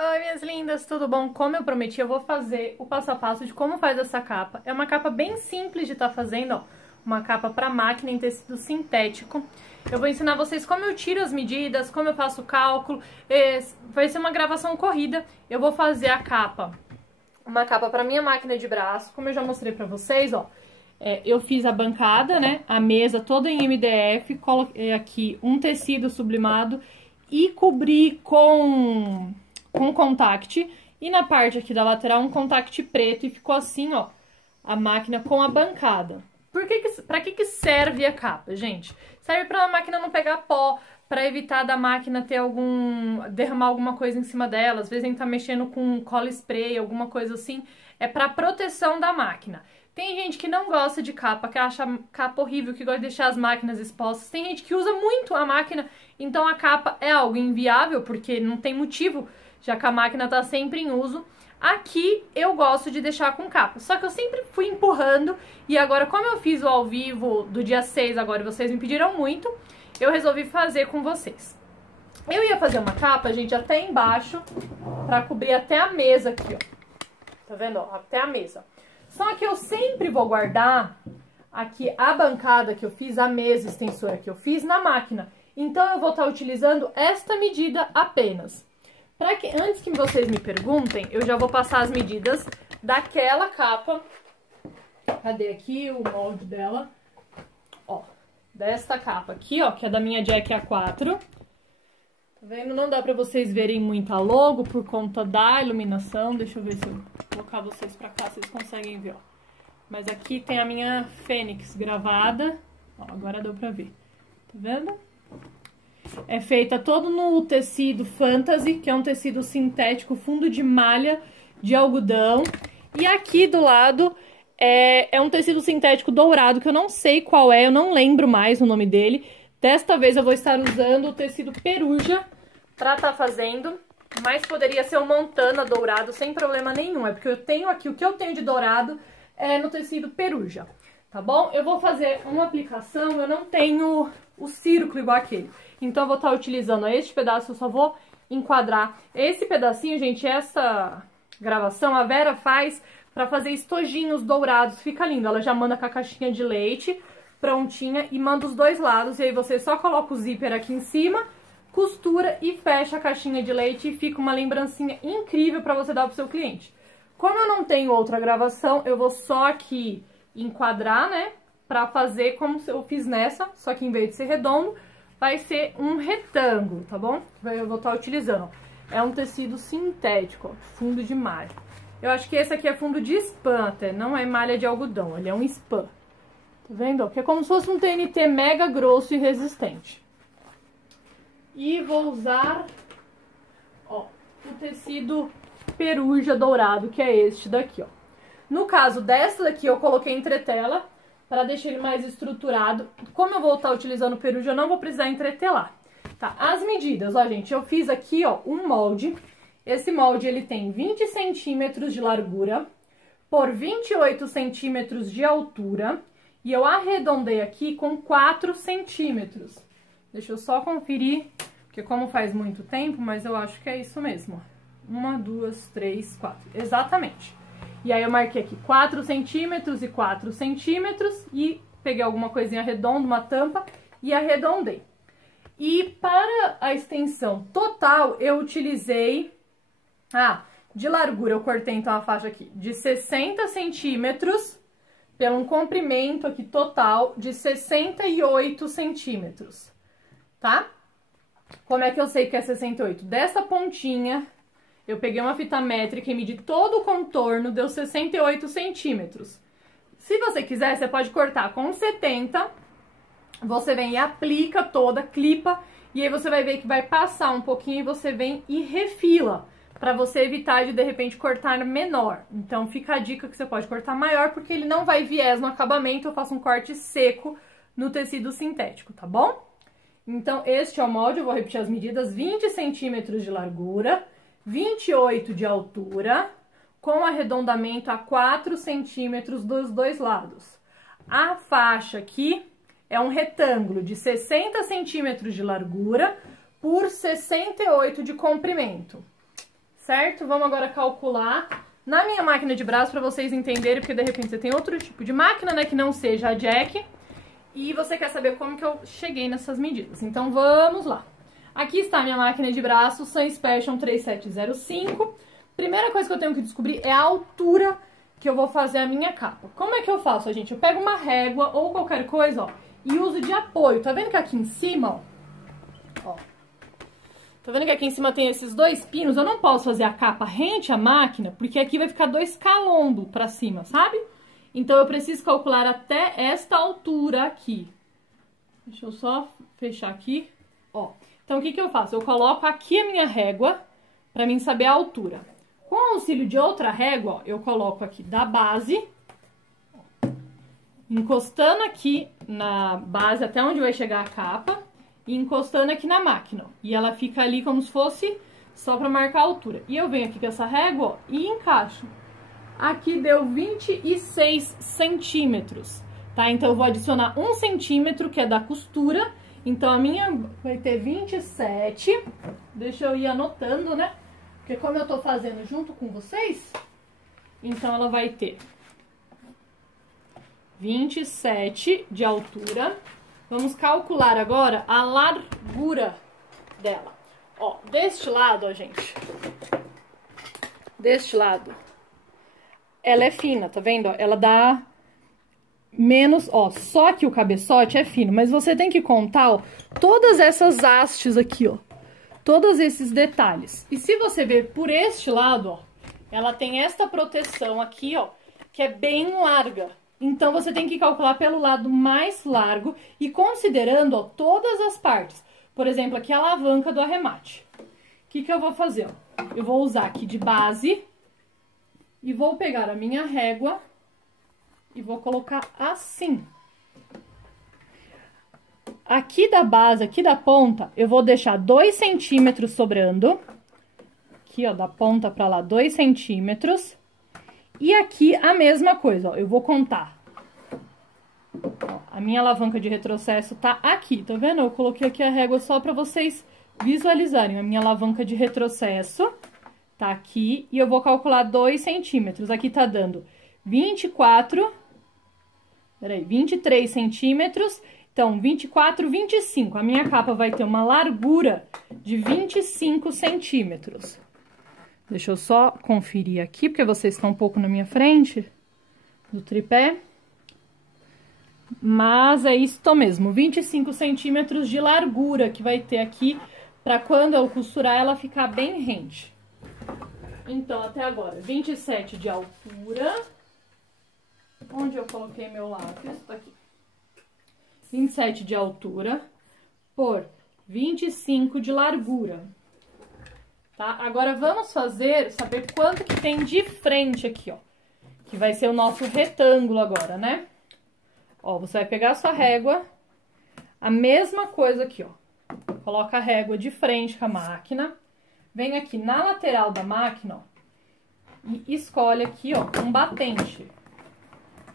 Oi, minhas lindas, tudo bom? Como eu prometi, eu vou fazer o passo a passo de como faz essa capa. É uma capa bem simples de estar fazendo, ó. Uma capa para máquina em tecido sintético. Eu vou ensinar vocês como eu tiro as medidas, como eu faço o cálculo. Vai ser uma gravação corrida. Eu vou fazer a capa, uma capa para minha máquina de braço, como eu já mostrei para vocês, ó. Eu fiz a bancada, né? A mesa toda em MDF, coloquei aqui um tecido sublimado e cobri com contact, e na parte aqui da lateral um contact preto, e ficou assim, ó, a máquina com a bancada. Pra que serve a capa, gente? Serve pra a máquina não pegar pó, pra evitar da máquina ter derramar alguma coisa em cima dela. Às vezes a gente tá mexendo com cola spray, alguma coisa assim. É pra proteção da máquina. Tem gente que não gosta de capa, que acha capa horrível, que gosta de deixar as máquinas expostas. Tem gente que usa muito a máquina, então a capa é algo inviável, porque não tem motivo, já que a máquina tá sempre em uso. Aqui eu gosto de deixar com capa, só que eu sempre fui empurrando, e agora como eu fiz o ao vivo do dia 6 agora e vocês me pediram muito, eu resolvi fazer com vocês. Eu ia fazer uma capa, gente, até embaixo, pra cobrir até a mesa aqui, ó. Tá vendo, ó? Até a mesa. Só que eu sempre vou guardar aqui a bancada que eu fiz, a mesa extensora que eu fiz na máquina. Então eu vou estar utilizando esta medida apenas. Antes que vocês me perguntem, eu já vou passar as medidas daquela capa. Cadê aqui o molde dela? Ó, desta capa aqui, ó, que é da minha Jack A4. Tá vendo? Não dá pra vocês verem muito a logo por conta da iluminação. Deixa eu ver se eu colocar vocês pra cá, vocês conseguem ver, ó. Mas aqui tem a minha Fênix gravada. Ó, agora deu pra ver. Tá vendo? É feita todo no tecido Fantasy, que é um tecido sintético, fundo de malha de algodão. E aqui do lado é um tecido sintético dourado, que eu não sei qual é, eu não lembro mais o nome dele. Desta vez eu vou estar usando o tecido Peruja pra estar fazendo, mas poderia ser um Montana dourado sem problema nenhum. É porque eu tenho aqui, o que eu tenho de dourado é no tecido Peruja, tá bom? Eu vou fazer uma aplicação, eu não tenho o círculo igual aquele. Então eu vou estar utilizando este pedaço, eu só vou enquadrar esse pedacinho, gente. Essa gravação a Vera faz pra fazer estojinhos dourados, fica lindo. Ela já manda com a caixinha de leite prontinha e manda os dois lados. E aí você só coloca o zíper aqui em cima, costura e fecha a caixinha de leite e fica uma lembrancinha incrível pra você dar pro seu cliente. Como eu não tenho outra gravação, eu vou só aqui enquadrar, né, pra fazer como eu fiz nessa, só que em vez de ser redondo, vai ser um retângulo, tá bom? Eu vou estar utilizando. É um tecido sintético, ó, fundo de malha. Eu acho que esse aqui é fundo de spam até, não é malha de algodão, ele é um spam. Tá vendo? Porque é como se fosse um TNT mega grosso e resistente. E vou usar, ó, o tecido Peruja dourado, que é este daqui, ó. No caso dessa daqui, eu coloquei entretela para deixar ele mais estruturado. Como eu vou estar utilizando o peruja, eu não vou precisar entretelar, tá? As medidas, ó, gente, eu fiz aqui, ó, um molde. Esse molde, ele tem 20 centímetros de largura por 28 centímetros de altura. E eu arredondei aqui com 4 centímetros. Deixa eu só conferir, porque como faz muito tempo, mas eu acho que é isso mesmo. 1, 2, 3, 4. Exatamente. E aí eu marquei aqui 4 centímetros e 4 centímetros e peguei alguma coisinha redonda, uma tampa, e arredondei. E para a extensão total, eu utilizei... de largura eu cortei então a faixa aqui de 60 centímetros pelo um comprimento aqui total de 68 centímetros, tá? Como é que eu sei que é 68? Dessa pontinha... Eu peguei uma fita métrica e medi todo o contorno, deu 68 centímetros. Se você quiser, você pode cortar com 70. Você vem e aplica toda, clipa, e aí você vai ver que vai passar um pouquinho e você vem e refila, para você evitar de repente cortar menor. Então fica a dica que você pode cortar maior, porque ele não vai viés no acabamento, eu faço um corte seco no tecido sintético, tá bom? Então este é o molde, eu vou repetir as medidas: 20 centímetros de largura, 28 de altura, com arredondamento a 4 centímetros dos dois lados. A faixa aqui é um retângulo de 60 centímetros de largura por 68 de comprimento, certo? Vamos agora calcular na minha máquina de braço para vocês entenderem, porque de repente você tem outro tipo de máquina, né, que não seja a jack, e você quer saber como que eu cheguei nessas medidas. Então vamos lá. Aqui está a minha máquina de braço Sunspection 3705. Primeira coisa que eu tenho que descobrir é a altura que eu vou fazer a minha capa. Como é que eu faço, gente? Eu pego uma régua ou qualquer coisa, ó, e uso de apoio. Tá vendo que aqui em cima, ó, tá vendo que aqui em cima tem esses dois pinos? Eu não posso fazer a capa rente à máquina, porque aqui vai ficar dois calombos pra cima, sabe? Então eu preciso calcular até esta altura aqui. Deixa eu só fechar aqui, ó. Então o que que eu faço? Eu coloco aqui a minha régua pra mim saber a altura. Com o auxílio de outra régua, ó, eu coloco aqui da base, ó, encostando aqui na base até onde vai chegar a capa e encostando aqui na máquina, ó, e ela fica ali como se fosse só pra marcar a altura. E eu venho aqui com essa régua, ó, e encaixo. Aqui deu 26 centímetros, tá? Então eu vou adicionar 1 centímetro, que é da costura. Então a minha vai ter 27, deixa eu ir anotando, né? Porque como eu tô fazendo junto com vocês, então ela vai ter 27 de altura. Vamos calcular agora a largura dela. Ó, deste lado, ó, gente, deste lado, ela é fina, tá vendo? Ela dá menos, ó, só que o cabeçote é fino, mas você tem que contar, ó, todas essas hastes aqui, ó, todos esses detalhes. E se você ver por este lado, ó, ela tem esta proteção aqui, ó, que é bem larga. Então você tem que calcular pelo lado mais largo e considerando, ó, todas as partes. Por exemplo, aqui a alavanca do arremate. O que que eu vou fazer, ó? Eu vou usar aqui de base e vou pegar a minha régua e vou colocar assim. Aqui da base, aqui da ponta, eu vou deixar 2 centímetros sobrando. Aqui, ó, da ponta pra lá, 2 centímetros. E aqui a mesma coisa, ó, eu vou contar. Ó, a minha alavanca de retrocesso tá aqui, tá vendo? Eu coloquei aqui a régua só pra vocês visualizarem. A minha alavanca de retrocesso tá aqui e eu vou calcular 2 centímetros. Aqui tá dando 23 centímetros. Então, 24, 25. A minha capa vai ter uma largura de 25 centímetros. Deixa eu só conferir aqui, porque vocês estão um pouco na minha frente do tripé. Mas é isso mesmo, 25 centímetros de largura que vai ter aqui, pra quando eu costurar ela ficar bem rente. Então, até agora, 27 de altura. Onde eu coloquei meu lápis? Tá aqui. 27 de altura por 25 de largura, tá? Agora vamos saber quanto que tem de frente aqui, ó, que vai ser o nosso retângulo agora, né? Ó, você vai pegar a sua régua, a mesma coisa aqui, ó, coloca a régua de frente com a máquina, vem aqui na lateral da máquina, ó, e escolhe aqui, ó, um batente.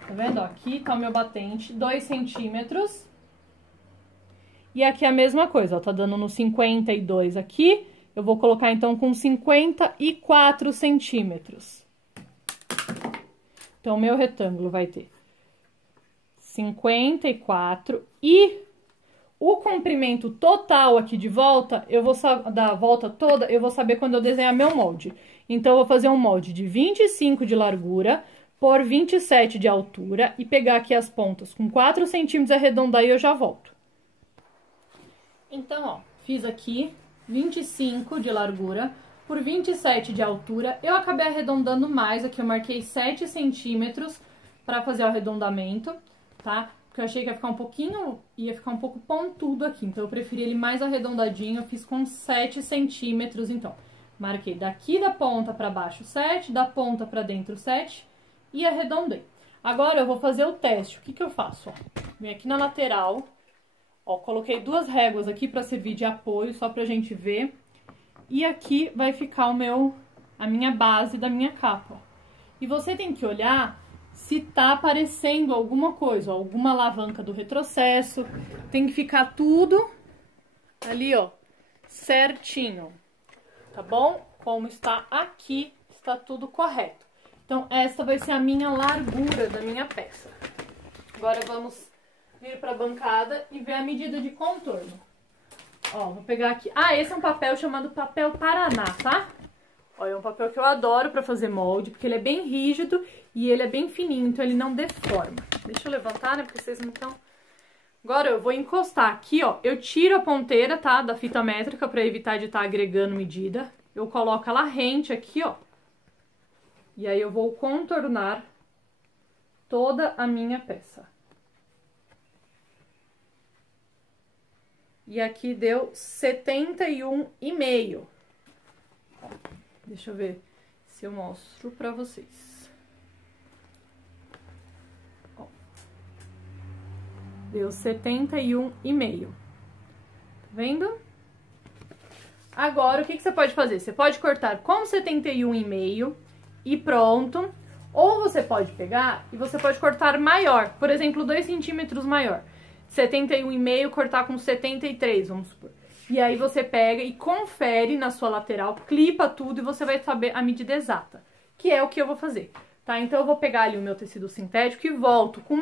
Tá vendo? Aqui tá o meu batente, 2 centímetros. E aqui a mesma coisa, ó, tá dando no 52 aqui. Eu vou colocar, então, com 54 centímetros. Então, o meu retângulo vai ter 54. E o comprimento total aqui de volta, eu vou da volta toda, eu vou saber quando eu desenhar meu molde. Então, eu vou fazer um molde de 25 de largura por 27 de altura e pegar aqui as pontas com 4 centímetros, arredondar e eu já volto. Então, ó, fiz aqui 25 de largura por 27 de altura. Eu acabei arredondando mais, aqui eu marquei 7 centímetros pra fazer o arredondamento, tá? Porque eu achei que ia ficar um pouco pontudo aqui, então eu preferi ele mais arredondadinho, eu fiz com 7 centímetros, então. Marquei daqui da ponta pra baixo 7, da ponta pra dentro 7 e arredondei. Agora eu vou fazer o teste. O que que eu faço? Ó, vem aqui na lateral, ó, coloquei 2 réguas aqui pra servir de apoio, só pra gente ver. E aqui vai ficar a minha base da minha capa, ó. E você tem que olhar se tá aparecendo alguma coisa, ó, alguma alavanca do retrocesso. Tem que ficar tudo ali, ó, certinho, tá bom? como está aqui, está tudo correto. Então, essa vai ser a minha largura da minha peça. Agora, vamos vir para a bancada e ver a medida de contorno. Ó, vou pegar aqui. Ah, esse é um papel chamado papel Paraná, tá? Ó, é um papel que eu adoro para fazer molde, porque ele é bem rígido e ele é bem fininho, então ele não deforma. Deixa eu levantar, né, porque vocês não estão... Agora, eu vou encostar aqui, ó. Eu tiro a ponteira, tá, da fita métrica para evitar de estar agregando medida. Eu coloco ela rente aqui, ó. E aí eu vou contornar toda a minha peça. E aqui deu 71,5. Deixa eu ver se eu mostro pra vocês. Ó. Deu 71,5. Tá vendo? Agora, o que você pode fazer? Você pode cortar com 71,5 e pronto. Ou você pode pegar e você pode cortar maior. Por exemplo, 2 centímetros maior. 71,5 cortar com 73, vamos supor. E aí você pega e confere na sua lateral, clipa tudo e você vai saber a medida exata. Que é o que eu vou fazer, tá? Então eu vou pegar ali o meu tecido sintético e volto com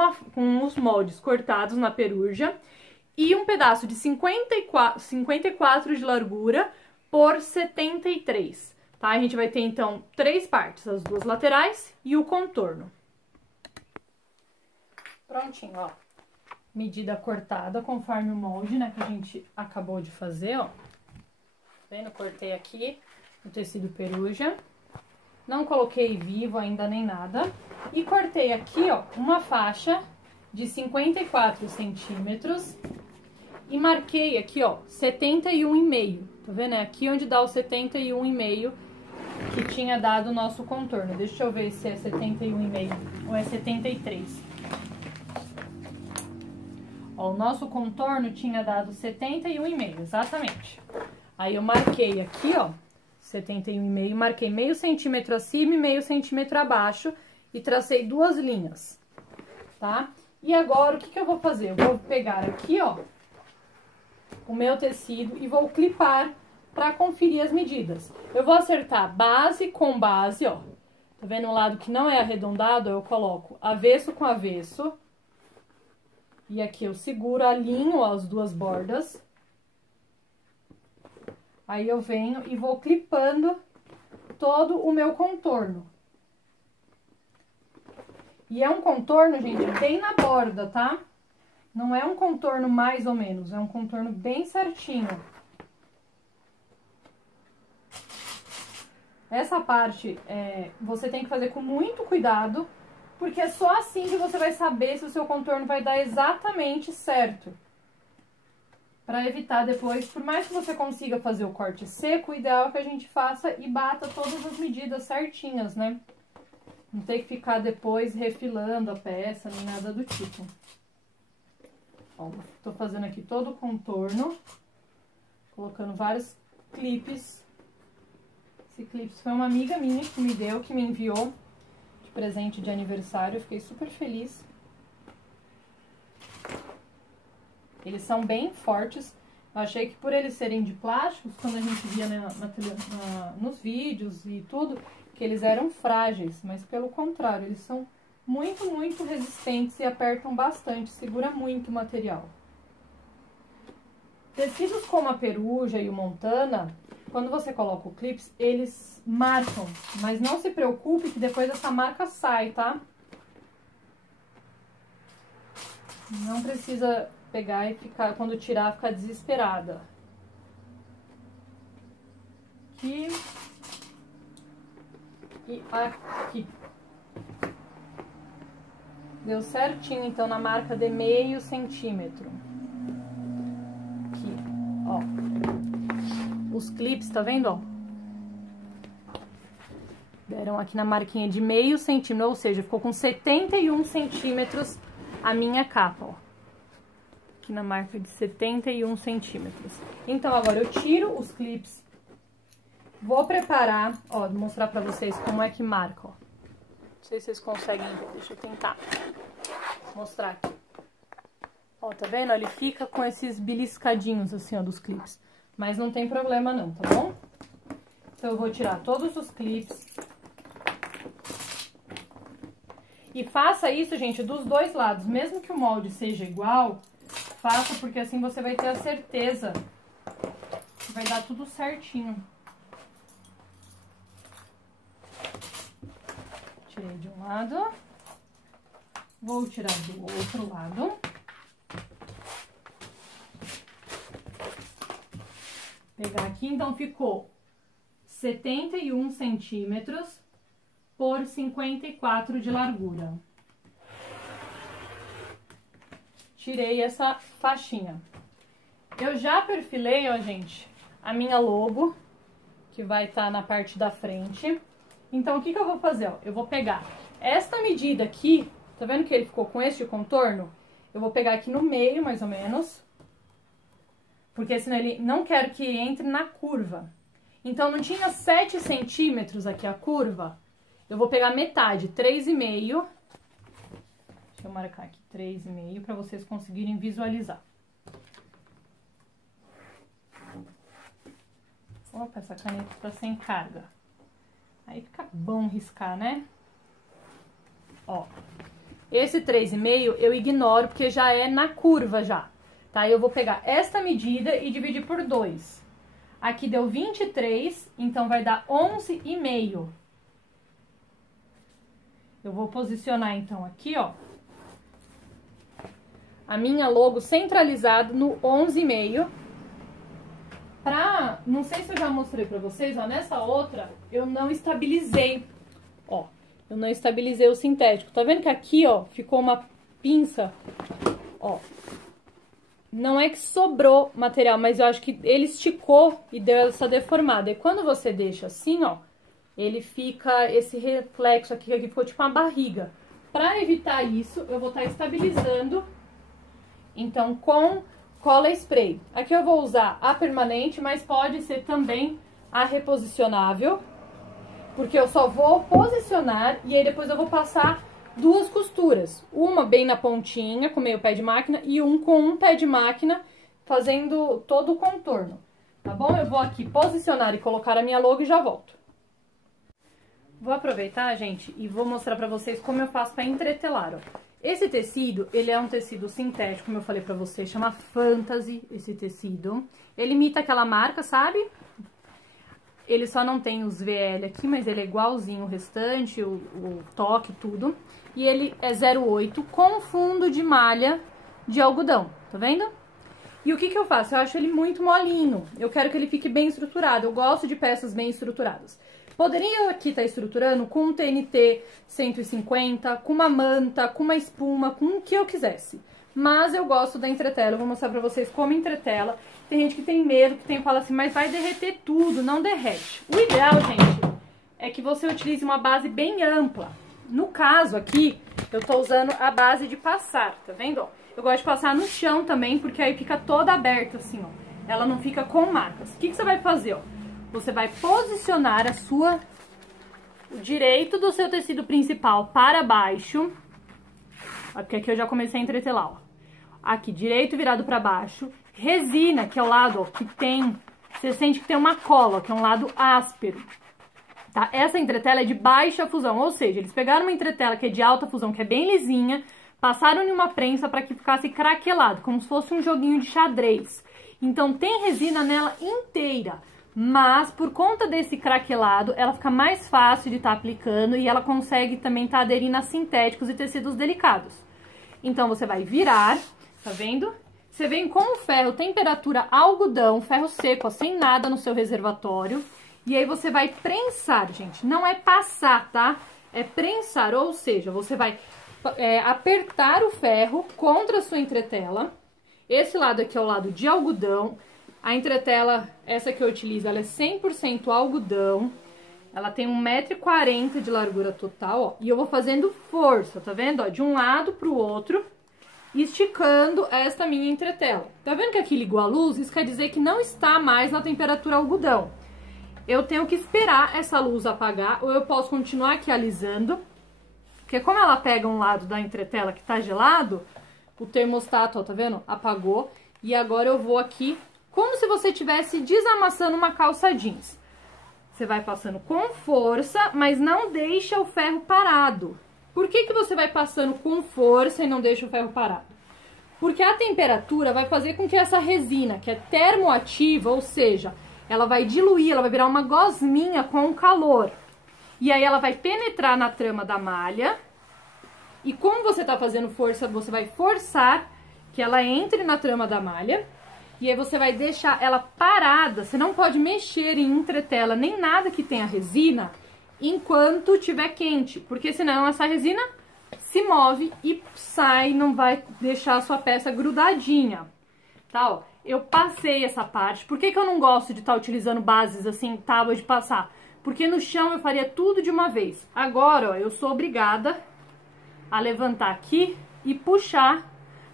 os moldes cortados na peruja. E um pedaço de 54 de largura por 73, tá? A gente vai ter, então, 3 partes, as 2 laterais e o contorno. Prontinho, ó. Medida cortada conforme o molde, né, que a gente acabou de fazer, ó. Tá vendo? Cortei aqui o tecido peruja. Não coloquei vivo ainda nem nada. E cortei aqui, ó, uma faixa de 54 centímetros. E marquei aqui, ó, 71,5. Tá vendo? É aqui onde dá o 71,5 que tinha dado o nosso contorno. Deixa eu ver se é 71,5 ou é 73. Ó, o nosso contorno tinha dado 71,5, exatamente. Aí eu marquei aqui, ó, 71,5, marquei meio centímetro acima e meio centímetro abaixo e tracei 2 linhas, tá? E agora, o que eu vou fazer? Eu vou pegar aqui, ó, o meu tecido e vou clipar pra conferir as medidas. Eu vou acertar base com base, ó. Tá vendo o lado que não é arredondado? Eu coloco avesso com avesso. E aqui eu seguro, alinho as 2 bordas. Aí eu venho e vou clipando todo o meu contorno. E é um contorno, gente, bem na borda, tá? Não é um contorno mais ou menos, é um contorno bem certinho. Essa parte você tem que fazer com muito cuidado, porque é só assim que você vai saber se o seu contorno vai dar exatamente certo. Pra evitar depois, por mais que você consiga fazer o corte seco, o ideal é que a gente faça e bata todas as medidas certinhas, né? Não tem que ficar depois refilando a peça, nem nada do tipo. Ó, tô fazendo aqui todo o contorno, colocando vários clipes. Esse clipe foi uma amiga minha que me deu, que me enviou de presente de aniversário. Eu fiquei super feliz. Eles são bem fortes. Eu achei que por eles serem de plásticos, quando a gente via nos vídeos e tudo, que eles eram frágeis. Mas pelo contrário, eles são muito, muito resistentes e apertam bastante, segura muito o material. Tecidos como a peruja e o montana, quando você coloca o clips, eles marcam. Mas não se preocupe que depois essa marca sai, tá? Não precisa pegar e ficar, quando tirar, ficar desesperada. Aqui. E aqui. Deu certinho, então, na marca de meio centímetro. Aqui, ó. Os clips, tá vendo, ó? Deram aqui na marquinha de meio centímetro, ou seja, ficou com 71 centímetros a minha capa, ó. Aqui na marca de 71 centímetros. Então, agora eu tiro os clips, vou preparar, ó, vou mostrar pra vocês como é que marca, ó. Não sei se vocês conseguem ver, deixa eu tentar mostrar aqui. Ó, tá vendo? Ele fica com esses beliscadinhos assim, ó, dos clips. Mas não tem problema não, tá bom? Então, eu vou tirar todos os clips. E faça isso, gente, dos dois lados. Mesmo que o molde seja igual, faça, porque assim você vai ter a certeza que vai dar tudo certinho. Tirei de um lado. Vou tirar do outro lado. Pegar aqui, então ficou 71 centímetros por 54 de largura. Tirei essa faixinha. Eu já perfilei, ó, gente, a minha logo, que vai estar na parte da frente. Então, o que que eu vou fazer, ó? Eu vou pegar esta medida aqui, tá vendo que ele ficou com este contorno? Eu vou pegar aqui no meio, mais ou menos, porque senão ele não quero que entre na curva. Então, não tinha 7 centímetros aqui a curva, eu vou pegar metade, 3,5. Deixa eu marcar aqui, 3,5, para vocês conseguirem visualizar. Opa, essa caneta tá sem carga. Aí fica bom riscar, né? Ó, esse 3,5 eu ignoro, porque já é na curva já, tá? Eu vou pegar esta medida e dividir por 2. Aqui deu 23, então vai dar 11,5. Eu vou posicionar, então, aqui, ó, a minha logo centralizada no 11,5. Não sei se eu já mostrei pra vocês, ó, nessa outra eu não estabilizei, ó, eu não estabilizei o sintético. Tá vendo que aqui, ó, ficou uma pinça, ó, não é que sobrou material, mas eu acho que ele esticou e deu essa deformada. E quando você deixa assim, ó, ele fica esse reflexo aqui, que ficou tipo uma barriga. Pra evitar isso, eu vou estar estabilizando, então, com cola spray. Aqui eu vou usar a permanente, mas pode ser também a reposicionável, porque eu só vou posicionar e aí depois eu vou passar duas costuras. Uma bem na pontinha, com meio pé de máquina, e um com um pé de máquina, fazendo todo o contorno, tá bom? Eu vou aqui posicionar e colocar a minha logo e já volto. Vou aproveitar, gente, e vou mostrar pra vocês como eu faço pra entretelar, ó. Esse tecido, ele é um tecido sintético, como eu falei pra vocês, chama Fantasy, esse tecido. Ele imita aquela marca, sabe? Ele só não tem os VL aqui, mas ele é igualzinho o restante, o toque, tudo. E ele é 0,8 com fundo de malha de algodão, tá vendo? E o que que eu faço? Eu acho ele muito molinho, eu quero que ele fique bem estruturado, eu gosto de peças bem estruturadas. Poderia aqui estar estruturando com um TNT 150, com uma manta, com uma espuma, com o que eu quisesse. Mas eu gosto da entretela, eu vou mostrar pra vocês como entretela. Tem gente que tem medo, que fala assim, mas vai derreter tudo, não derrete. O ideal, gente, é que você utilize uma base bem ampla. No caso aqui, eu tô usando a base de passar, tá vendo? Eu gosto de passar no chão também, porque aí fica toda aberta assim, ó. Ela não fica com marcas. O que que você vai fazer, ó? Você vai posicionar o direito do seu tecido principal para baixo. Porque aqui eu já comecei a entretelar, ó. Aqui, direito virado para baixo. Resina, que é o lado, ó, que tem... Você sente que tem uma cola, que é um lado áspero. Tá? Essa entretela é de baixa fusão, ou seja, eles pegaram uma entretela que é de alta fusão, que é bem lisinha, passaram em uma prensa para que ficasse craquelado, como se fosse um joguinho de xadrez. Então, tem resina nela inteira. Mas, por conta desse craquelado, ela fica mais fácil de estar aplicando e ela consegue também estar aderindo a sintéticos e tecidos delicados. Então, você vai virar, tá vendo? Você vem com o ferro, temperatura algodão, ferro seco, ó, sem nada no seu reservatório. E aí, você vai prensar, gente. Não é passar, tá? É prensar, ou seja, você vai apertar o ferro contra a sua entretela. Esse lado aqui é o lado de algodão. A entretela, essa que eu utilizo, ela é 100% algodão. Ela tem 1,40 m de largura total, ó. E eu vou fazendo força, tá vendo? Ó, de um lado pro outro, esticando esta minha entretela. Tá vendo que aqui ligou a luz? Isso quer dizer que não está mais na temperatura algodão. Eu tenho que esperar essa luz apagar, ou eu posso continuar aqui alisando. Porque como ela pega um lado da entretela que tá gelado, o termostato, ó, tá vendo? Apagou. E agora eu vou aqui... Como se você estivesse desamassando uma calça jeans. Você vai passando com força, mas não deixa o ferro parado. Por que que você vai passando com força e não deixa o ferro parado? Porque a temperatura vai fazer com que essa resina, que é termoativa, ou seja, ela vai diluir, ela vai virar uma gosminha com o calor. E aí ela vai penetrar na trama da malha. E como você tá fazendo força, você vai forçar que ela entre na trama da malha. E aí você vai deixar ela parada. Você não pode mexer em entretela nem nada que tenha resina enquanto estiver quente. Porque senão essa resina se move e sai, não vai deixar a sua peça grudadinha. Tá, ó. Eu passei essa parte. Por que que eu não gosto de estar utilizando bases assim, tábua de passar? Porque no chão eu faria tudo de uma vez. Agora, ó, eu sou obrigada a levantar aqui e puxar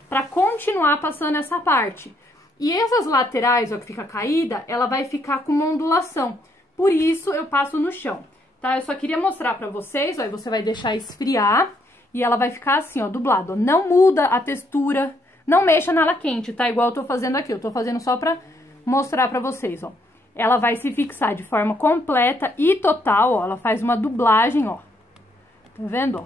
para continuar passando essa parte. E essas laterais, ó, que fica caída, ela vai ficar com uma ondulação. Por isso eu passo no chão, tá? Eu só queria mostrar para vocês, ó, e você vai deixar esfriar e ela vai ficar assim, ó, do lado. Ó. Não muda a textura, não mexa nela quente, tá? Igual eu tô fazendo aqui, eu tô fazendo só pra mostrar pra vocês, ó. Ela vai se fixar de forma completa e total, ó. Ela faz uma dublagem, ó. Tá vendo, ó?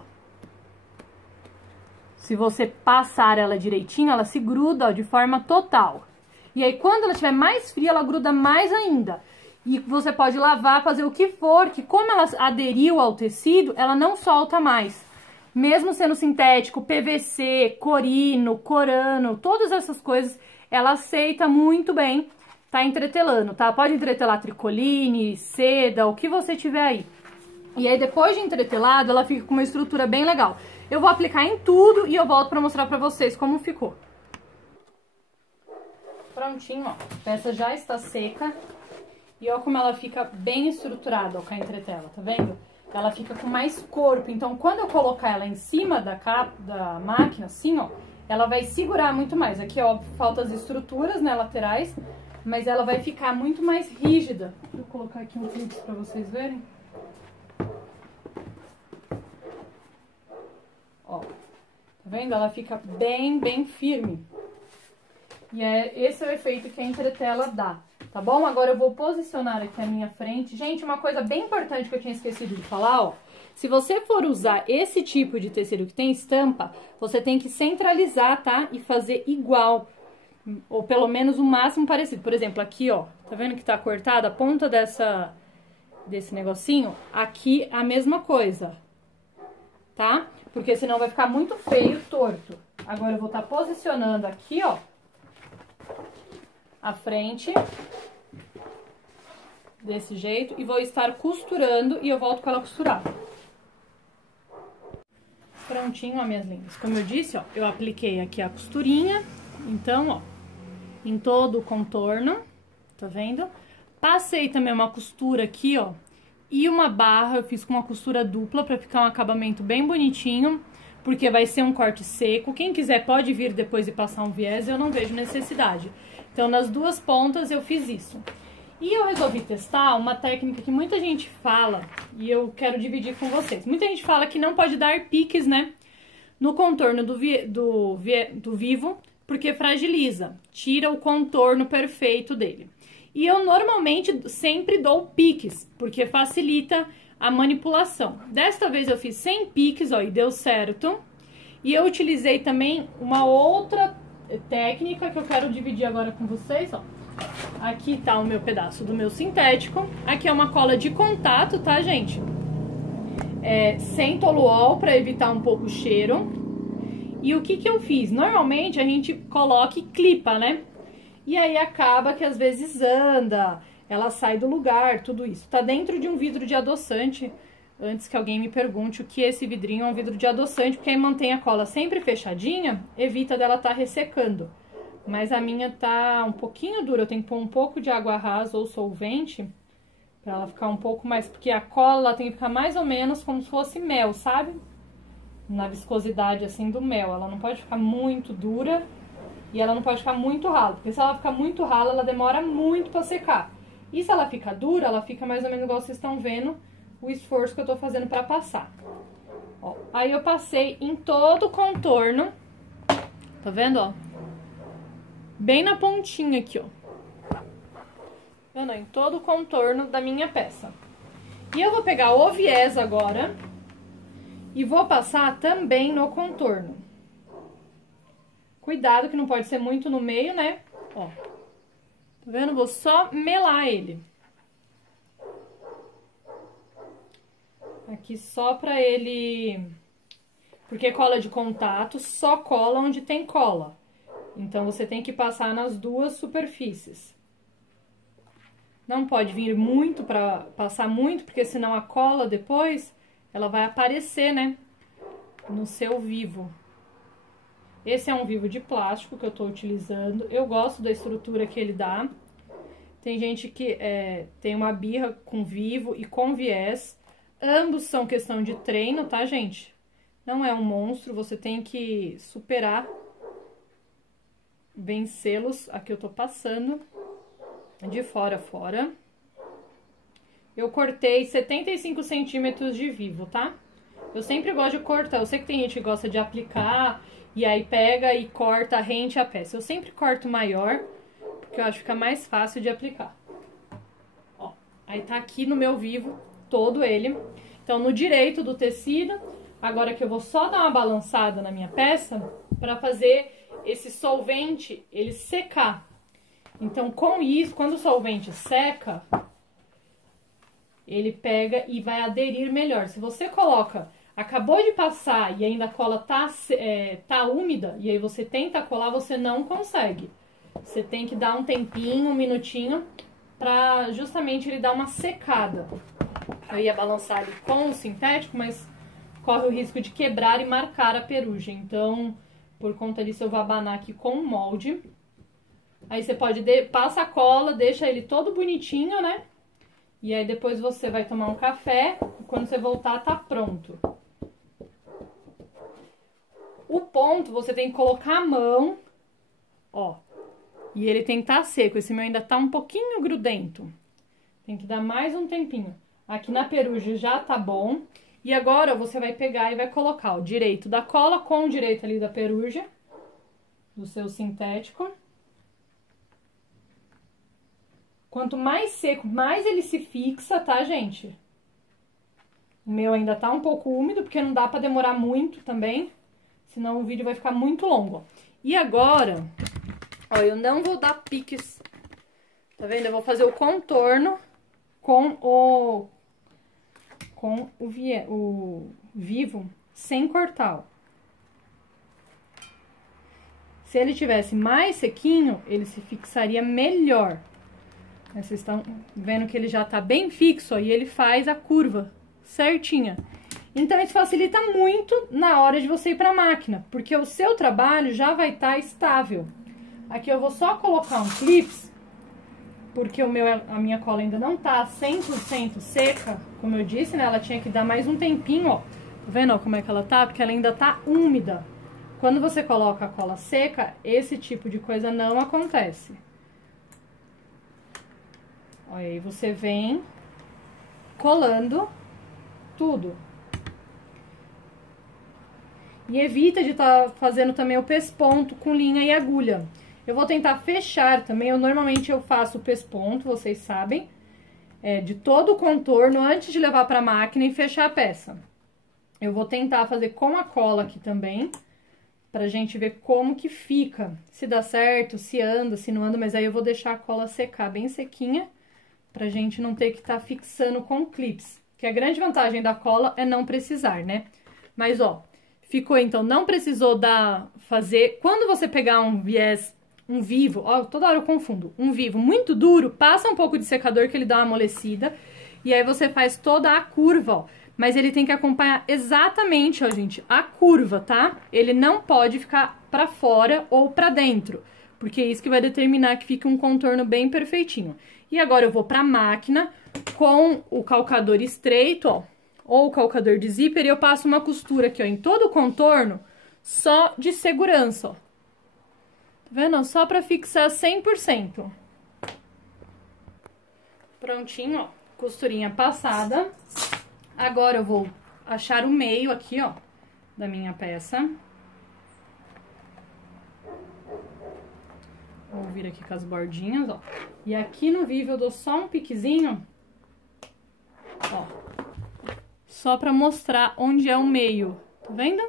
Se você passar ela direitinho, ela se gruda, ó, de forma total. E aí, quando ela estiver mais fria, ela gruda mais ainda. E você pode lavar, fazer o que for, que como ela aderiu ao tecido, ela não solta mais. Mesmo sendo sintético, PVC, corino, corano, todas essas coisas, ela aceita muito bem tá entretelando, tá? Pode entretelar tricoline, seda, o que você tiver aí. E aí, depois de entretelado, ela fica com uma estrutura bem legal. Eu vou aplicar em tudo e eu volto pra mostrar pra vocês como ficou. Prontinho, ó. A peça já está seca. E ó como ela fica bem estruturada, ó, com a entretela, tá vendo? Ela fica com mais corpo. Então, quando eu colocar ela em cima da máquina, assim, ó, ela vai segurar muito mais. Aqui, ó, faltam as estruturas, né, laterais, mas ela vai ficar muito mais rígida. Vou colocar aqui um clipe pra vocês verem. Ó, tá vendo? Ela fica bem firme. E esse é o efeito que a entretela dá, tá bom? Agora eu vou posicionar aqui a minha frente. Gente, uma coisa bem importante que eu tinha esquecido de falar, ó. Se você for usar esse tipo de tecido que tem estampa, você tem que centralizar, tá? E fazer igual, ou pelo menos o máximo parecido. Por exemplo, aqui, ó, tá vendo que tá cortada a ponta desse negocinho? Aqui a mesma coisa, tá? Porque senão vai ficar muito feio, torto. Agora eu vou estar posicionando aqui, ó, a frente, desse jeito, e vou estar costurando e eu volto com ela costurada. Prontinho, ó, minhas lindas. Como eu disse, ó, eu apliquei aqui a costurinha, então, ó, em todo o contorno, tá vendo? Passei também uma costura aqui, ó, e uma barra, eu fiz com uma costura dupla pra ficar um acabamento bem bonitinho, porque vai ser um corte seco. Quem quiser pode vir depois e passar um viés, eu não vejo necessidade. Então, nas duas pontas eu fiz isso. E eu resolvi testar uma técnica que muita gente fala, e eu quero dividir com vocês. Muita gente fala que não pode dar piques, né, no contorno do vivo, porque fragiliza, tira o contorno perfeito dele. E eu normalmente sempre dou piques, porque facilita a manipulação. Desta vez eu fiz sem piques, ó, e deu certo. E eu utilizei também uma outra técnica que eu quero dividir agora com vocês, ó. Aqui tá o meu pedaço do meu sintético. Aqui é uma cola de contato, tá, gente? Sem toluol, pra evitar um pouco o cheiro. E o que que eu fiz? Normalmente a gente coloca e clipa, né? E aí acaba que às vezes anda, ela sai do lugar, tudo isso. Tá dentro de um vidro de adoçante. Antes que alguém me pergunte o que é esse vidrinho, é um vidro de adoçante, porque aí mantém a cola sempre fechadinha, evita dela tá ressecando. Mas a minha tá um pouquinho dura, eu tenho que pôr um pouco de água rasa ou solvente, pra ela ficar um pouco mais, porque a cola tem que ficar mais ou menos como se fosse mel, sabe? Na viscosidade assim do mel, ela não pode ficar muito dura e ela não pode ficar muito rala, porque se ela ficar muito rala, ela demora muito pra secar. E se ela fica dura, ela fica mais ou menos igual vocês estão vendo o esforço que eu tô fazendo pra passar. Ó, aí eu passei em todo o contorno, tá vendo, ó? Bem na pontinha aqui, ó. Vendo? Em todo o contorno da minha peça. E eu vou pegar o viés agora e vou passar também no contorno. Cuidado que não pode ser muito no meio, né? Ó, tá vendo? Vou só melar ele. Aqui só pra ele... Porque cola de contato só cola onde tem cola. Então, você tem que passar nas duas superfícies. Não pode vir muito pra passar muito, porque senão a cola depois, ela vai aparecer, né? No seu vivo. Esse é um vivo de plástico que eu tô utilizando. Eu gosto da estrutura que ele dá. Tem gente que tem uma birra com vivo e com viés. Ambos são questão de treino, tá, gente? Não é um monstro, você tem que superar, vencê-los. Aqui eu tô passando de fora a fora. Eu cortei 75 centímetros de vivo, tá? Eu sempre gosto de cortar. Eu sei que tem gente que gosta de aplicar e aí pega e corta rente a peça. Eu sempre corto maior, porque eu acho que fica mais fácil de aplicar. Ó, aí tá aqui no meu vivo todo ele. Então, no direito do tecido, agora que eu vou só dar uma balançada na minha peça para fazer esse solvente ele secar. Então, com isso, quando o solvente seca, ele pega e vai aderir melhor. Se você coloca, acabou de passar e ainda a cola tá úmida, e aí você tenta colar, você não consegue. Você tem que dar um tempinho, um minutinho, pra justamente ele dar uma secada. Eu ia balançar ele com o sintético, mas corre o risco de quebrar e marcar a perucha. Então, por conta disso, eu vou abanar aqui com o molde. Aí você pode, passa a cola, deixa ele todo bonitinho, né? E aí depois você vai tomar um café e quando você voltar tá pronto. O ponto você tem que colocar a mão, ó. E ele tem que estar seco, esse meu ainda tá um pouquinho grudento. Tem que dar mais um tempinho. Aqui na perucha já tá bom. E agora você vai pegar e vai colocar o direito da cola com o direito ali da perucha, do seu sintético. Quanto mais seco, mais ele se fixa, tá, gente? O meu ainda tá um pouco úmido, porque não dá pra demorar muito também, senão o vídeo vai ficar muito longo. E agora, ó, eu não vou dar piques, tá vendo? Eu vou fazer o contorno com o vivo sem cortar, ó. Se ele tivesse mais sequinho, ele se fixaria melhor. Vocês estão vendo que ele já tá bem fixo, ó, e ele faz a curva certinha. Então, isso facilita muito na hora de você ir pra máquina, porque o seu trabalho já vai estar estável. Aqui eu vou só colocar um clips, porque a minha cola ainda não tá 100% seca, como eu disse, né? Ela tinha que dar mais um tempinho, ó. Tá vendo, ó, como é que ela tá? Porque ela ainda tá úmida. Quando você coloca a cola seca, esse tipo de coisa não acontece. Olha, aí você vem colando tudo. E evita de estar fazendo também o pesponto com linha e agulha. Eu vou tentar fechar também, normalmente eu faço o pesponto, vocês sabem, de todo o contorno antes de levar para a máquina e fechar a peça. Eu vou tentar fazer com a cola aqui também, pra gente ver como que fica, se dá certo, se anda, se não anda, mas aí eu vou deixar a cola secar bem sequinha, pra gente não ter que estar fixando com clips. Que a grande vantagem da cola é não precisar, né? Mas, ó, ficou então, não precisou fazer... Quando você pegar um viés, um vivo, ó, toda hora eu confundo, um vivo muito duro, passa um pouco de secador que ele dá uma amolecida, e aí você faz toda a curva, ó. Mas ele tem que acompanhar exatamente, ó, gente, a curva, tá? Ele não pode ficar pra fora ou pra dentro, porque é isso que vai determinar que fique um contorno bem perfeitinho. E agora eu vou pra máquina com o calcador estreito, ó, ou o calcador de zíper, e eu passo uma costura aqui, ó, em todo o contorno, só de segurança, ó. Tá vendo? Só pra fixar 100%. Prontinho, ó, costurinha passada. Agora eu vou achar o meio aqui, ó, da minha peça. Vou vir aqui com as bordinhas, ó. E aqui no vivo eu dou só um piquezinho Ó. Só pra mostrar onde é o meio, tá vendo?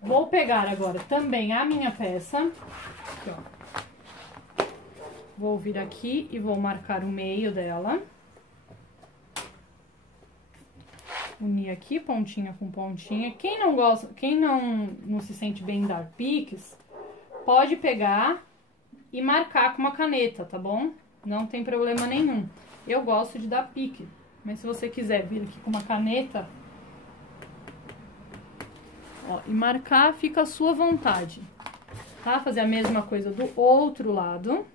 Vou pegar agora também a minha peça. Aqui, ó. Vou vir aqui e vou marcar o meio dela. Unir aqui, pontinha com pontinha. Quem não gosta, quem não se sente bem em dar piques, pode pegar e marcar com uma caneta, tá bom? Não tem problema nenhum. Eu gosto de dar pique, mas se você quiser vir aqui com uma caneta, ó, e marcar, fica à sua vontade, tá? Fazer a mesma coisa do outro lado.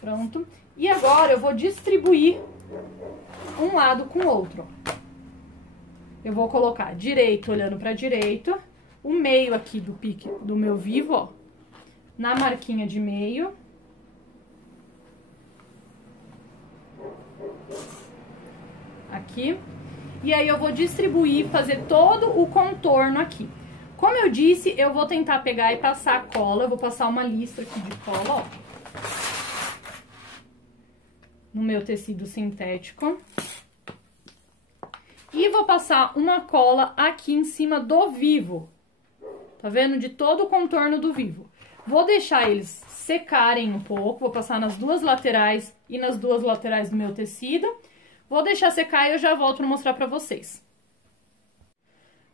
Pronto. E agora eu vou distribuir um lado com o outro, ó. Eu vou colocar direito olhando pra direito, o meio aqui do pique do meu vivo, ó, na marquinha de meio. Aqui. E aí eu vou distribuir, fazer todo o contorno aqui. Como eu disse, eu vou tentar pegar e passar a cola, eu vou passar uma listra aqui de cola, ó, no meu tecido sintético. E vou passar uma cola aqui em cima do vivo. Tá vendo? De todo o contorno do vivo. Vou deixar eles secarem um pouco. Vou passar nas duas laterais e nas duas laterais do meu tecido. Vou deixar secar e eu já volto pra mostrar pra vocês.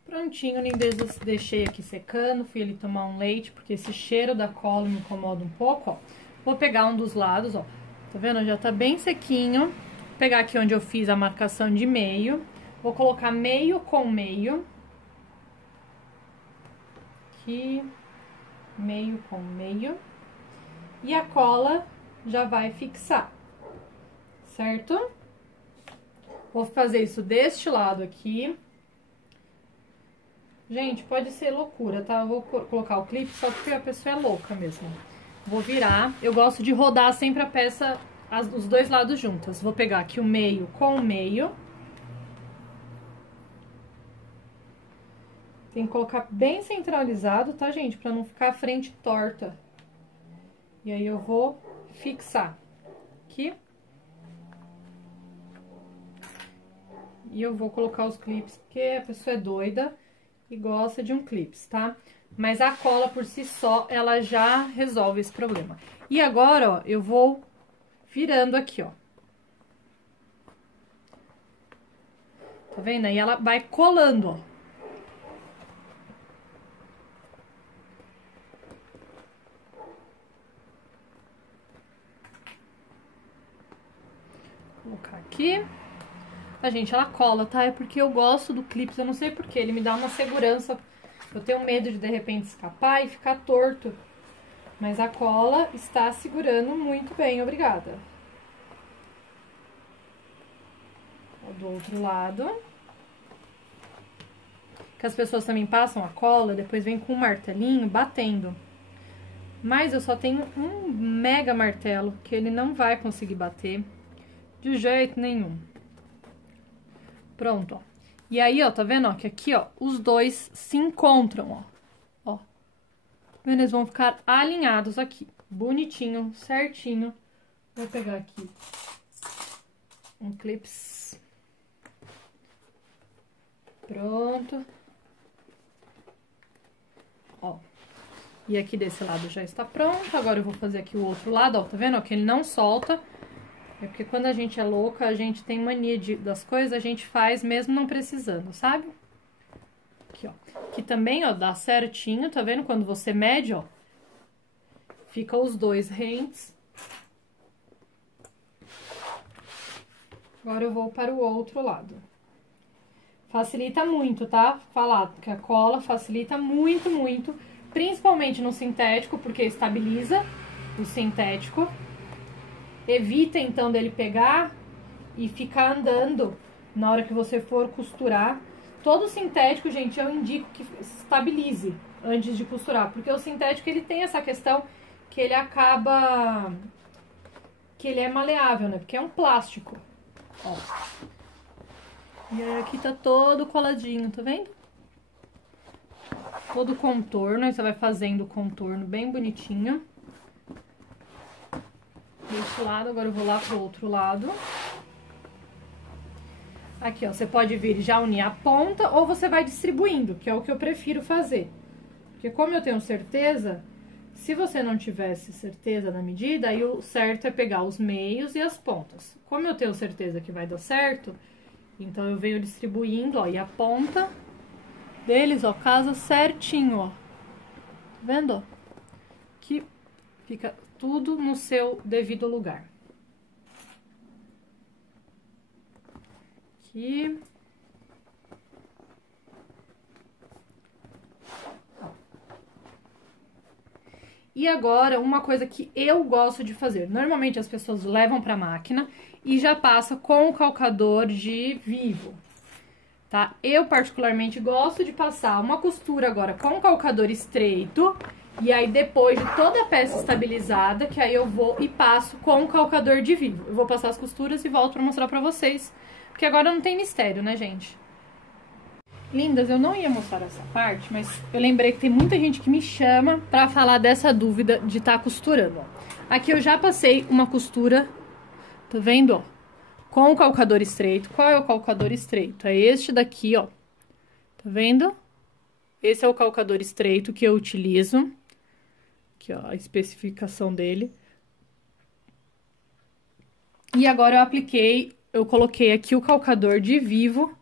Prontinho, lindezas. Deixei aqui secando. Fui ali tomar um leite, porque esse cheiro da cola me incomoda um pouco, ó. Vou pegar um dos lados, ó. Tá vendo? Já tá bem sequinho. Vou pegar aqui onde eu fiz a marcação de meio. Vou colocar meio com meio. Aqui. Meio com meio. E a cola já vai fixar. Certo? Vou fazer isso deste lado aqui. Gente, pode ser loucura, tá? Eu vou colocar o clipe só porque a pessoa é louca mesmo. Vou virar. Eu gosto de rodar sempre a peça, os dois lados juntos. Vou pegar aqui o meio com o meio. Tem que colocar bem centralizado, tá, gente? Pra não ficar a frente torta. E aí eu vou fixar aqui. E eu vou colocar os clipes, porque a pessoa é doida e gosta de um clips, tá? Mas a cola por si só, ela já resolve esse problema. E agora, ó, eu vou virando aqui, ó. Tá vendo? Aí ela vai colando, ó. Vou colocar aqui. A gente, ela cola, tá? É porque eu gosto do clips, eu não sei porquê, ele me dá uma segurança. Eu tenho medo de repente escapar e ficar torto. Mas a cola está segurando muito bem, obrigada. Do outro lado. Que as pessoas também passam a cola, depois vem com um martelinho batendo. Mas eu só tenho um mega martelo, que ele não vai conseguir bater de jeito nenhum. Pronto, ó. E aí, ó, tá vendo, ó, que aqui, ó, os dois se encontram, ó. Ó. Tá vendo? Eles vão ficar alinhados aqui. Bonitinho, certinho. Vou pegar aqui um clips. Pronto. Ó. E aqui desse lado já está pronto. Agora eu vou fazer aqui o outro lado, ó. Tá vendo, ó, que ele não solta. É porque quando a gente é louca, a gente tem mania das coisas, a gente faz mesmo não precisando, sabe? Aqui, ó. Que também, ó, dá certinho, tá vendo? Quando você mede, ó, fica os dois rentes. Agora eu vou para o outro lado. Facilita muito, tá? Falar que a cola facilita muito, muito. Principalmente no sintético, porque estabiliza o sintético. Evita, então, dele pegar e ficar andando na hora que você for costurar. Todo sintético, gente, eu indico que estabilize antes de costurar. Porque o sintético, ele tem essa questão que ele acaba... que ele é maleável, né? Porque é um plástico. Ó. E aí aqui tá todo coladinho, tá vendo? todo o contorno, aí você vai fazendo o contorno bem bonitinho. Desse lado, agora eu vou lá pro outro lado. Aqui, ó, você pode vir já unir a ponta ou você vai distribuindo, que é o que eu prefiro fazer. Porque como eu tenho certeza, se você não tivesse certeza na medida, aí o certo é pegar os meios e as pontas. Como eu tenho certeza que vai dar certo, então eu venho distribuindo, ó, e a ponta deles, ó, casa certinho, ó. Tá vendo, ó? Que fica tudo no seu devido lugar. Aqui. E agora, uma coisa que eu gosto de fazer. Normalmente as pessoas levam pra máquina e já passa com o calcador de vivo, tá? Eu particularmente gosto de passar uma costura agora com o calcador estreito. E aí depois de toda a peça estabilizada, que aí eu vou e passo com o calcador de vivo. Eu vou passar as costuras e volto pra mostrar pra vocês. Porque agora não tem mistério, né, gente? Lindas, eu não ia mostrar essa parte, mas eu lembrei que tem muita gente que me chama pra falar dessa dúvida de estar costurando, ó. Aqui eu já passei uma costura, tá vendo, ó? Com o calcador estreito. Qual é o calcador estreito? É este daqui, ó. Tá vendo? Esse é o calcador estreito que eu utilizo. Aqui, ó, a especificação dele. E agora eu coloquei aqui o calcador de vivo,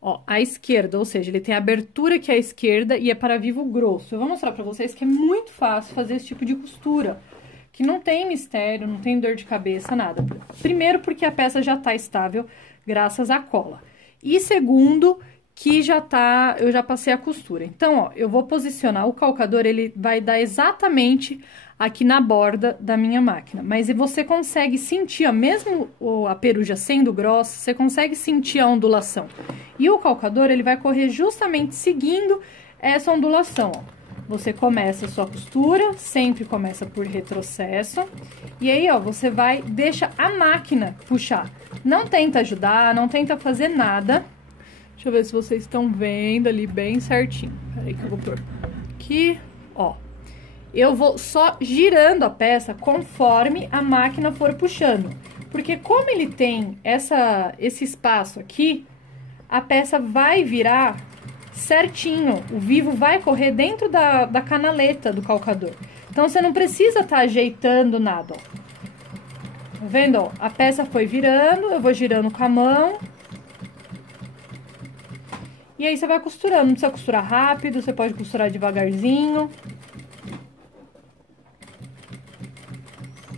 ó, à esquerda, ou seja, ele tem a abertura aqui à esquerda e é para vivo grosso. Eu vou mostrar pra vocês que é muito fácil fazer esse tipo de costura, que não tem mistério, não tem dor de cabeça, nada. Primeiro, porque a peça já tá estável, graças à cola. E segundo, que eu já passei a costura. Então, ó, eu vou posicionar o calcador, ele vai dar exatamente aqui na borda da minha máquina. Mas você consegue sentir, ó, mesmo a peruja sendo grossa, você consegue sentir a ondulação. E o calcador, ele vai correr justamente seguindo essa ondulação, ó. Você começa a sua costura, sempre começa por retrocesso. E aí, ó, você deixa a máquina puxar. Não tenta ajudar, não tenta fazer nada. Deixa eu ver se vocês estão vendo ali bem certinho. Peraí que eu vou pôr aqui, ó. Eu vou só girando a peça conforme a máquina for puxando. Porque como ele tem esse espaço aqui, a peça vai virar certinho. O vivo vai correr dentro da canaleta do calcador. Então, você não precisa estar ajeitando nada, ó. Tá vendo, ó? A peça foi virando, eu vou girando com a mão. E aí, você vai costurando. Não precisa costurar rápido, você pode costurar devagarzinho.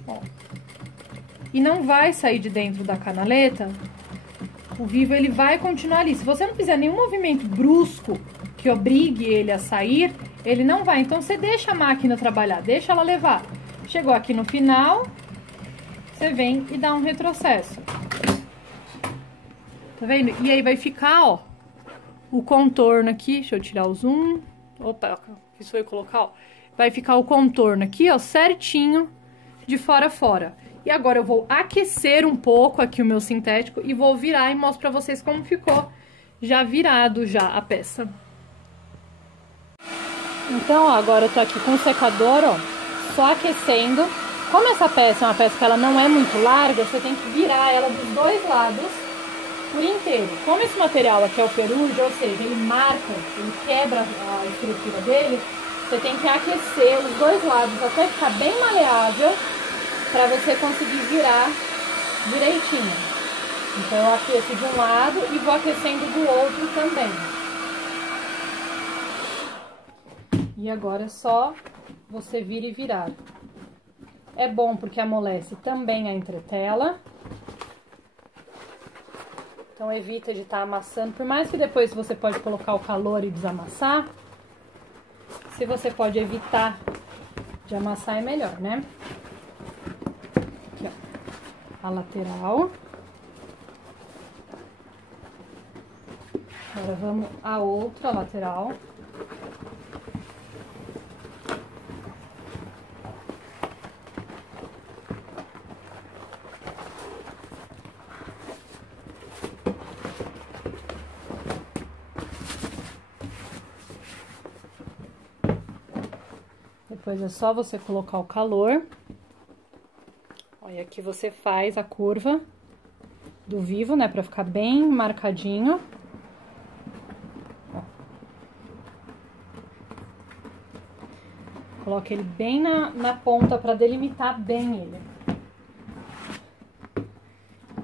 Ó. E não vai sair de dentro da canaleta. O vivo, ele vai continuar ali. Se você não fizer nenhum movimento brusco que obrigue ele a sair, ele não vai. Então, você deixa a máquina trabalhar, deixa ela levar. Chegou aqui no final, você vem e dá um retrocesso. Tá vendo? E aí, vai ficar, ó, o contorno aqui. Deixa eu tirar o zoom. Opa, isso foi colocar, ó. Vai ficar o contorno aqui, ó, certinho, de fora a fora. E agora eu vou aquecer um pouco aqui o meu sintético e vou virar e mostro pra vocês como ficou já virado já a peça. Então, ó, agora eu tô aqui com o secador, ó, só aquecendo. Como essa peça é uma peça que ela não é muito larga, você tem que virar ela dos dois lados por inteiro. Como esse material aqui é o peruja, ou seja, ele marca, ele quebra a estrutura dele, você tem que aquecer os dois lados até ficar bem maleável, para você conseguir virar direitinho. Então, eu aqueço de um lado e vou aquecendo do outro também. E agora é só você vir e virar. É bom porque amolece também a entretela. Então, evita de estar amassando. Por mais que depois você pode colocar o calor e desamassar, se você pode evitar de amassar, é melhor, né? Aqui, ó, a lateral. Agora vamos a outra lateral. Depois é só você colocar o calor. Olha, aqui você faz a curva do vivo, né, pra ficar bem marcadinho. Ó. Coloca ele bem na ponta pra delimitar bem ele.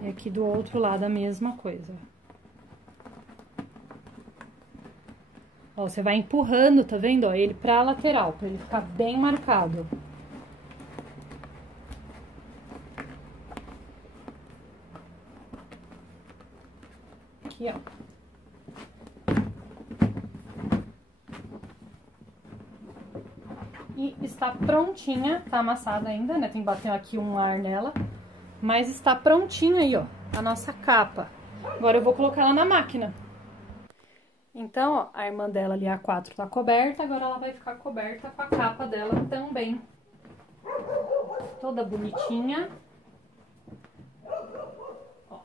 E aqui do outro lado a mesma coisa. Ó, você vai empurrando, tá vendo? Ó, ele pra lateral, pra ele ficar bem marcado. Aqui, ó. E está prontinha, tá amassada ainda, né? Tem que bater aqui um ar nela. Mas está prontinha aí, ó, a nossa capa. Agora eu vou colocar ela na máquina. Então, ó, a irmã dela ali, a 4, tá coberta. Agora ela vai ficar coberta com a capa dela também. Toda bonitinha. Ó.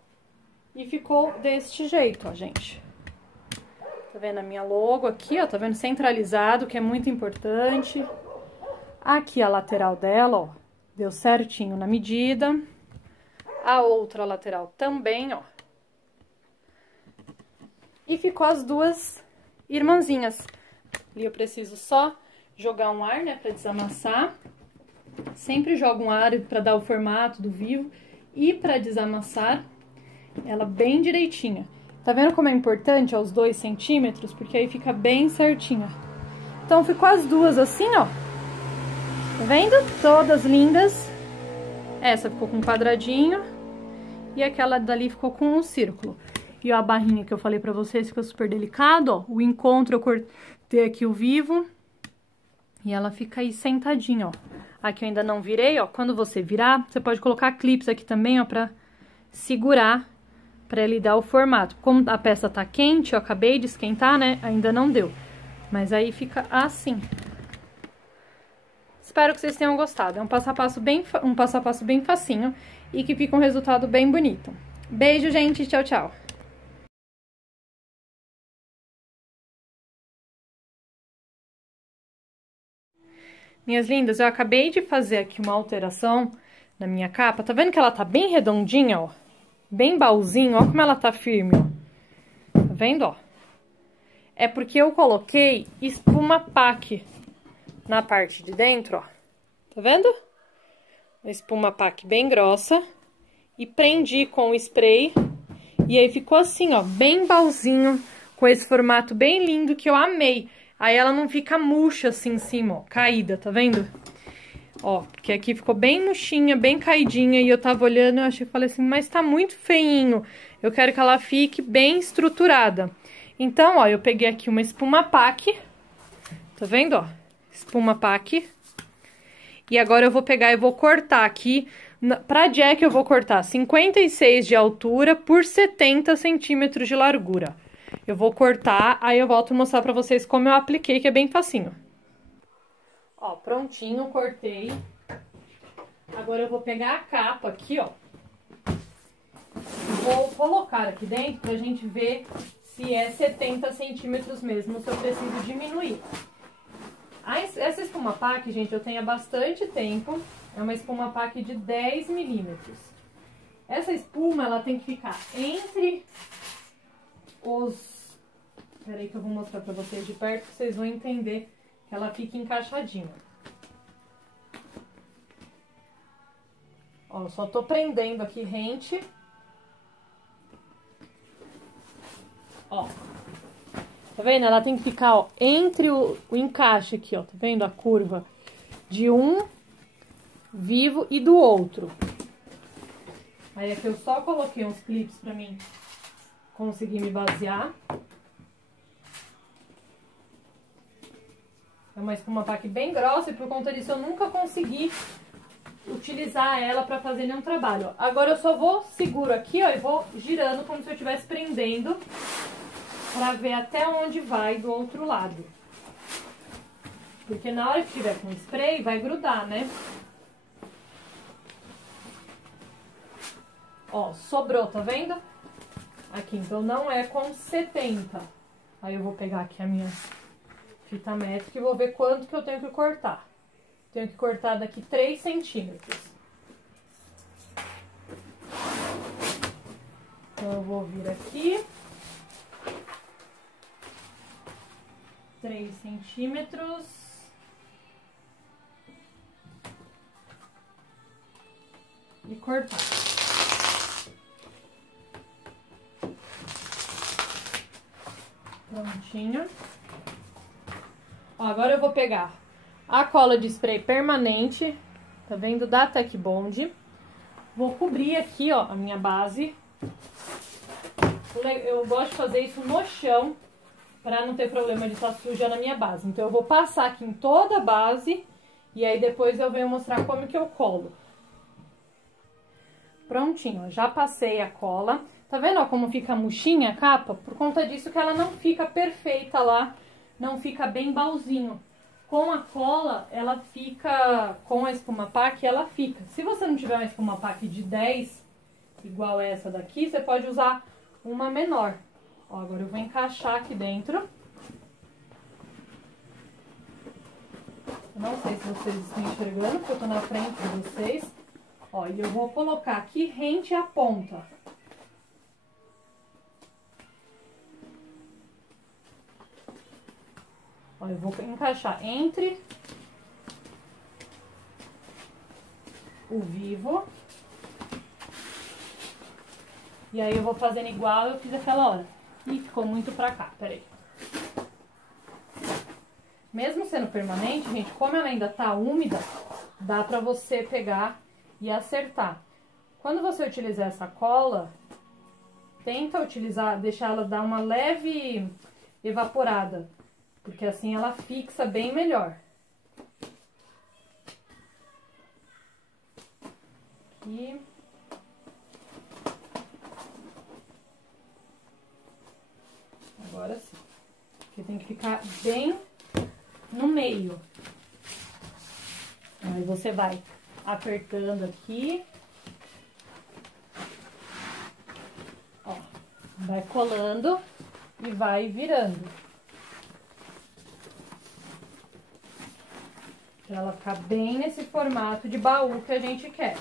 E ficou deste jeito, ó, gente. Tá vendo a minha logo aqui, ó? Tá vendo? Centralizado, que é muito importante. Aqui a lateral dela, ó, deu certinho na medida. A outra lateral também, ó. E ficou as duas irmãzinhas. E eu preciso só jogar um ar, né, pra desamassar. Sempre jogo um ar pra dar o formato do vivo. E pra desamassar ela bem direitinha. Tá vendo como é importante, ó, os 2 centímetros? Porque aí fica bem certinha. Então, ficou as duas assim, ó. Tá vendo? Todas lindas. Essa ficou com um quadradinho. E aquela dali ficou com um círculo. E ó, a barrinha que eu falei pra vocês ficou super delicado, ó. O encontro eu cortei aqui o vivo. E ela fica aí sentadinha, ó. Aqui eu ainda não virei, ó. Quando você virar, você pode colocar clips aqui também, ó, pra segurar, pra ele dar o formato. Como a peça tá quente, eu acabei de esquentar, né? Ainda não deu. Mas aí fica assim. Espero que vocês tenham gostado. É um passo a passo bem facinho e que fica um resultado bem bonito. Beijo, gente. Tchau, tchau. Minhas lindas, eu acabei de fazer aqui uma alteração na minha capa. Tá vendo que ela tá bem redondinha, ó? Bem baúzinho. Ó como ela tá firme, ó. Tá vendo, ó? É porque eu coloquei espuma pack na parte de dentro, ó. Tá vendo? Uma espuma pack bem grossa. E prendi com o spray. E aí ficou assim, ó, bem baúzinho, com esse formato bem lindo que eu amei. Aí ela não fica murcha assim em cima, ó, caída, tá vendo? Ó, porque aqui ficou bem murchinha, bem caidinha. E eu tava olhando e falei assim, mas tá muito feinho. Eu quero que ela fique bem estruturada. Então, ó, eu peguei aqui uma espuma pack. Tá vendo, ó? Espuma pack. E agora eu vou pegar e vou cortar aqui. Pra jack eu vou cortar 56 de altura por 70 centímetros de largura. Eu vou cortar, aí eu volto a mostrar pra vocês como eu apliquei, que é bem facinho. Ó, prontinho, cortei. Agora eu vou pegar a capa aqui, ó. Vou colocar aqui dentro pra gente ver se é 70 centímetros mesmo, se eu preciso diminuir. Essa espuma pack, gente, eu tenho há bastante tempo. É uma espuma pack de 10 milímetros. Essa espuma, ela tem que ficar entre os... Peraí que eu vou mostrar pra vocês de perto, que vocês vão entender que ela fica encaixadinha. Ó, eu só tô prendendo aqui rente. Ó. Tá vendo? Ela tem que ficar, ó, entre o encaixe aqui, ó. Tá vendo a curva de um vivo e do outro. Aí aqui eu só coloquei uns clips pra mim conseguir me basear. É uma espuma pack bem grossa e por conta disso eu nunca consegui utilizar ela pra fazer nenhum trabalho. Agora eu só vou seguro aqui, ó, e vou girando como se eu estivesse prendendo pra ver até onde vai do outro lado. Porque na hora que tiver com spray vai grudar, né? Ó, sobrou, tá vendo? Aqui, então não é com 70. Aí eu vou pegar aqui a minha fita métrica e vou ver quanto que eu tenho que cortar. tenho que cortar daqui 3 centímetros. Então, eu vou vir aqui. 3 centímetros. E cortar. Prontinho. Ó, agora eu vou pegar a cola de spray permanente, tá vendo? Da Tec Bond. Vou cobrir aqui, ó, a minha base. Eu gosto de fazer isso no chão, pra não ter problema de estar suja na minha base. Então, eu vou passar aqui em toda a base e aí depois eu venho mostrar como que eu colo. Prontinho, ó, já passei a cola. Tá vendo, ó, como fica murchinha a capa? Por conta disso que ela não fica perfeita lá, não fica bem balzinho. Com a cola, ela fica, com a espuma pack, ela fica. Se você não tiver uma espuma pack de 10, igual essa daqui, você pode usar uma menor. Ó, agora eu vou encaixar aqui dentro. Eu não sei se vocês estão enxergando, porque eu tô na frente de vocês. Ó, e eu vou colocar aqui rente à ponta. Ó, eu vou encaixar entre o vivo. E aí eu vou fazendo igual eu fiz aquela hora. Ih, ficou muito pra cá, peraí. Mesmo sendo permanente, gente, como ela ainda tá úmida, dá pra você pegar e acertar. Quando você utilizar essa cola, tenta utilizar, deixar ela dar uma leve evaporada, porque assim ela fixa bem melhor. Aqui. Agora sim. Porque tem que ficar bem no meio. Aí você vai apertando aqui. Ó, vai colando e vai virando. Pra ela ficar bem nesse formato de baú que a gente quer.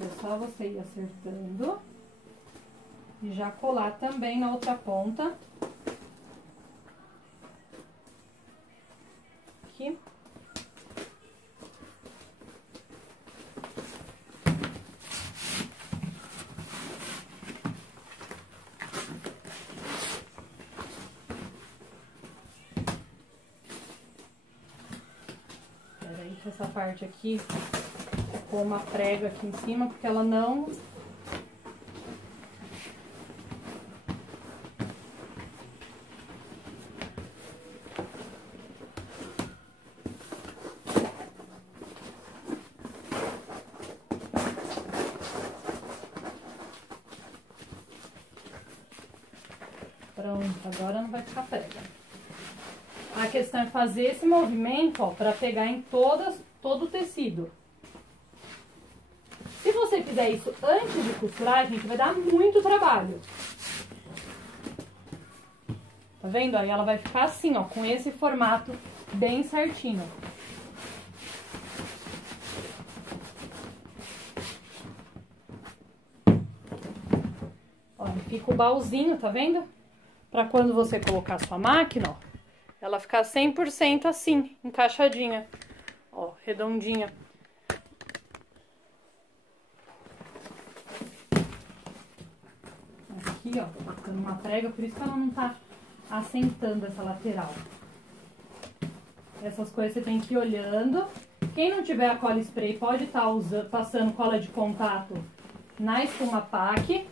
É só você ir acertando e já colar também na outra ponta. Aqui. Peraí, que essa parte aqui ficou uma prega aqui em cima, porque ela não... Pronto, agora não vai ficar prega. A questão é fazer esse movimento, ó, pra pegar em todo o tecido. Se você fizer isso antes de costurar, gente, vai dar muito trabalho. Tá vendo? Aí ela vai ficar assim, ó, com esse formato bem certinho. Ó, fica o baúzinho, tá vendo? Pra quando você colocar a sua máquina, ó, ela ficar 100% assim, encaixadinha. Ó, redondinha. Aqui, ó, tá ficando uma prega, por isso que ela não tá assentando essa lateral. Essas coisas você tem que ir olhando. Quem não tiver a cola spray pode estar passando cola de contato na espuma pack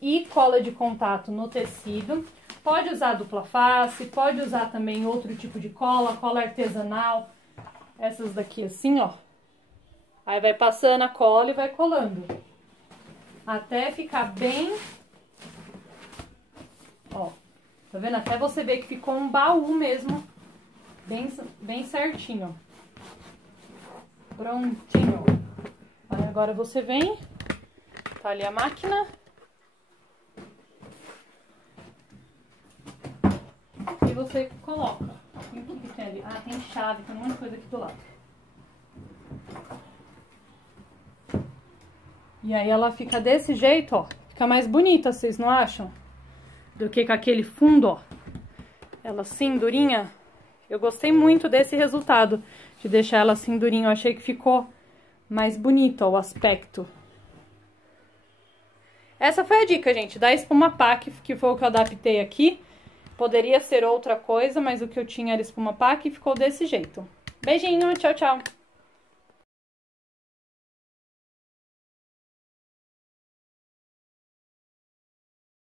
e cola de contato no tecido. Pode usar dupla face, pode usar também outro tipo de cola, cola artesanal. Essas daqui assim, ó. Aí vai passando a cola e vai colando. Até ficar bem... Ó, Tá vendo? Até você ver que ficou um baú mesmo, bem certinho. Prontinho. Aí agora você vem, tá ali a máquina. E você coloca. E o que tem ali? Ah, tem chave, tem um monte de coisa aqui do lado. E aí ela fica desse jeito, ó. Fica mais bonita, vocês não acham? Do que com aquele fundo, ó. Ela assim, durinha. Eu gostei muito desse resultado, de deixar ela assim durinha. Eu achei que ficou mais bonito, ó, o aspecto. Essa foi a dica, gente, da espuma pack, que foi o que eu adaptei aqui. Poderia ser outra coisa, mas o que eu tinha era espuma pack e ficou desse jeito. Beijinho, tchau, tchau!